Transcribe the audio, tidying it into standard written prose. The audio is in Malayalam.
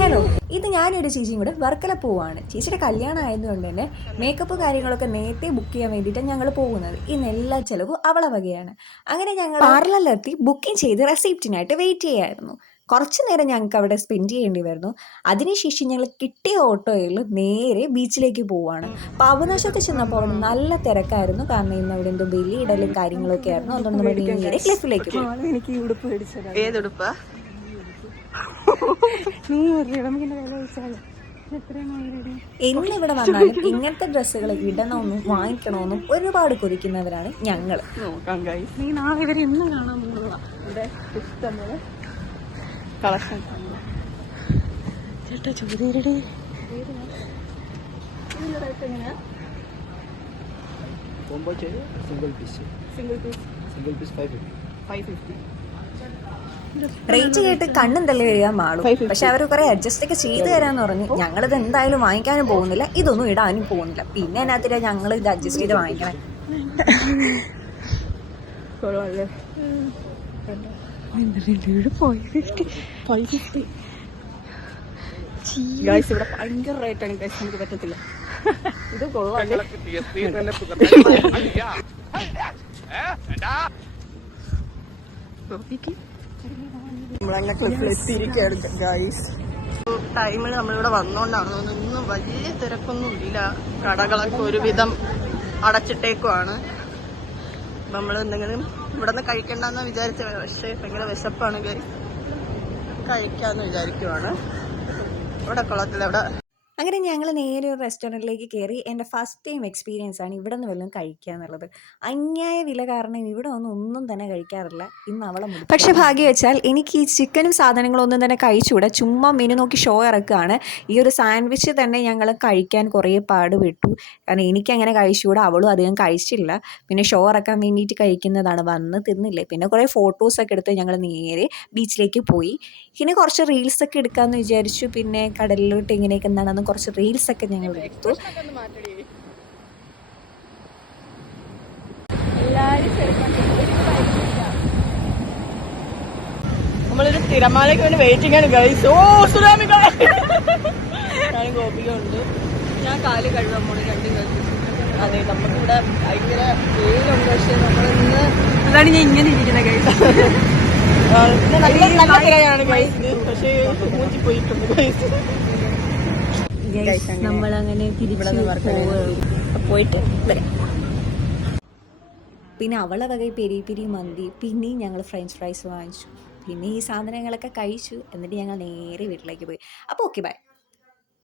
ഹലോ, ഇത് ഞാനൊരു ചേച്ചിയും കൂടെ വർക്കല പോവാണ്. ചേച്ചിയുടെ കല്യാണം ആയതുകൊണ്ട് തന്നെ മേക്കപ്പ് കാര്യങ്ങളൊക്കെ നേരത്തെ ബുക്ക് ചെയ്യാൻ വേണ്ടിയിട്ടാണ് ഞങ്ങൾ പോകുന്നത്. ഇന്ന് എല്ലാ ചിലവും അവളെ വകയാണ്. അങ്ങനെ ഞങ്ങൾ പാർലറിലെത്തി ബുക്കിംഗ് ചെയ്ത് റെസിപ്റ്റിനായിട്ട് വെയിറ്റ് ചെയ്യായിരുന്നു. കുറച്ച് നേരം ഞങ്ങൾക്ക് അവിടെ സ്പെൻഡ് ചെയ്യേണ്ടി വരുന്നു. അതിനുശേഷം ഞങ്ങൾ കിട്ടിയ ഓട്ടോയിൽ നേരെ ബീച്ചിലേക്ക് പോവുകയാണ്. പാപനാശത്ത് ചെന്നപ്പോൾ അവിടെ നല്ല തിരക്കായിരുന്നു. കാരണം ഇന്ന് അവിടെ എന്തോ ബലിയിടലും കാര്യങ്ങളൊക്കെ ആയിരുന്നു. അതുകൊണ്ട് നമ്മൾ നേരെ ക്ലിഫിലേക്ക് പോകും. എനിക്ക് ഈ ഉടുപ്പ് മേടിച്ചത്. ഏതുടുപ്പാ? എന്നിവിടെ വന്നാലും ഇങ്ങനത്തെ ഡ്രസ്സുകൾ ഇടണമെന്നും വാങ്ങിക്കണമെന്നും ഒരുപാട് കൊതിക്കുന്നവരാണ് ഞങ്ങൾ. നീ നാളെ ഇവരെ ഇന്ന് കാണാൻ ഇവിടെ ഇഷ്ടംപോലെ കളക്ഷൻ. ചേട്ടാ ചോദ്യരുടെ സിംഗിൾ പീസ് 550. റേറ്റ് കേട്ട് കണ്ണും തള്ളി വരിക മാളും. പക്ഷെ അവർ കുറെ അഡ്ജസ്റ്റ് ഒക്കെ ചെയ്തു തരാന്ന് പറഞ്ഞു. ഞങ്ങളിത് എന്തായാലും വാങ്ങിക്കാനും പോകുന്നില്ല, ഇതൊന്നും ഇടാനും പോകുന്നില്ല. പിന്നെ അതിനകത്തില്ല ഞങ്ങൾ ഇത് അഡ്ജസ്റ്റ് ചെയ്ത് വാങ്ങിക്കണേ. ഇവിടെ ഭയങ്കര റേറ്റാണ് ഗൈസ്, നമുക്ക് പറ്റത്തില്ല. ഇത് കൊള്ളാം. നമ്മളങ്ങനെ ക്ലിഫിലെത്തിയിരിക്കുകയാണ് ഗൈസ്. ടൈമിൽ നമ്മളിവിടെ വന്നോണ്ടാണ് ഇന്നും വലിയ തിരക്കൊന്നും ഇല്ല. കടകളൊക്കെ ഒരുവിധം അടച്ചിട്ടേക്കുവാണ്. നമ്മൾ എന്തെങ്കിലും ഇവിടെ നിന്ന് കഴിക്കണ്ടെന്ന് വിചാരിച്ച, പക്ഷേ ഭയങ്കര വിശപ്പാണ് ഗൈസ്. കഴിക്കാന്ന് വിചാരിക്കുവാണ്. ഇവിടെ കൊള്ളത്തില്ല. ഇവിടെ അങ്ങനെ ഞങ്ങൾ നേരെ ഒരു റെസ്റ്റോറൻറ്റിലേക്ക് കയറി. എൻ്റെ ഫസ്റ്റ് ടൈം എക്സ്പീരിയൻസ് ആണ് ഇവിടെ നിന്ന് വല്ലതും കഴിക്കുക എന്നുള്ളത്. അന്യായ വില കാരണം ഇവിടെ ഒന്നും തന്നെ കഴിക്കാറില്ല. ഇന്ന് അവളെ മുടി. പക്ഷേ ഭാഗ്യം വെച്ചാൽ എനിക്ക് ഈ ചിക്കനും സാധനങ്ങളൊന്നും തന്നെ കഴിച്ചുകൂടാ. ചുമ്മാ മെനു നോക്കി ഷോ ഇറക്കുകയാണ്. ഈ ഒരു സാൻഡ്വിച്ച് തന്നെ ഞങ്ങൾ കഴിക്കാൻ കുറേ പാടുപെട്ടു. കാരണം എനിക്കങ്ങനെ കഴിച്ചുകൂടാ, അവളും അധികം കഴിച്ചില്ല. പിന്നെ ഷോ ഇറക്കാൻ വേണ്ടിയിട്ട് കഴിക്കുന്നതാണ്, വന്ന് തിന്നില്ലേ. പിന്നെ കുറേ ഫോട്ടോസൊക്കെ എടുത്ത് ഞങ്ങൾ നേരെ ബീച്ചിലേക്ക് പോയി. പിന്നെ കുറച്ച് റീൽസൊക്കെ എടുക്കാമെന്ന് വിചാരിച്ചു. പിന്നെ കടലിലോട്ട് ഇങ്ങനെയൊക്കെ എന്താണെന്ന് കുറച്ച് റീൽസൊക്കെ ഞങ്ങൾ എടുത്തു. നമ്മളൊരു തിരമാലയ്ക്ക് വേണ്ടി വെയിറ്റിംഗ് ആണ് ഗൈസ്. ഓ സുനാമി! ഞാൻ ഗോപിക ഉണ്ട്. ഞാൻ കാല് കഴുകാൻ പോണി രണ്ടും കഴിച്ചു. അതെ, നമുക്കിവിടെ ഭയങ്കര വെയിലുണ്ട്. പക്ഷെ നമ്മളിന്ന് അതാണ് ഞാൻ ഇങ്ങനെ ഇരിക്കുന്ന ഗൈസ്. നല്ല തിരയാണ് ഗൈസ്. പക്ഷേ മൂഞ്ചി പോയിട്ടുണ്ട് ഗൈസ്. നമ്മളങ്ങനെ പോയിട്ട് വരാം. പിന്നെ അവളെ വക പെരി മന്തി, പിന്നെയും ഞങ്ങൾ ഫ്രഞ്ച് ഫ്രൈസ് വാങ്ങിച്ചു. പിന്നെ ഈ സാധനങ്ങളൊക്കെ കഴിച്ചു. എന്നിട്ട് ഞങ്ങൾ നേരെ വീട്ടിലേക്ക് പോയി. അപ്പോൾ ഓക്കെ, ബൈ.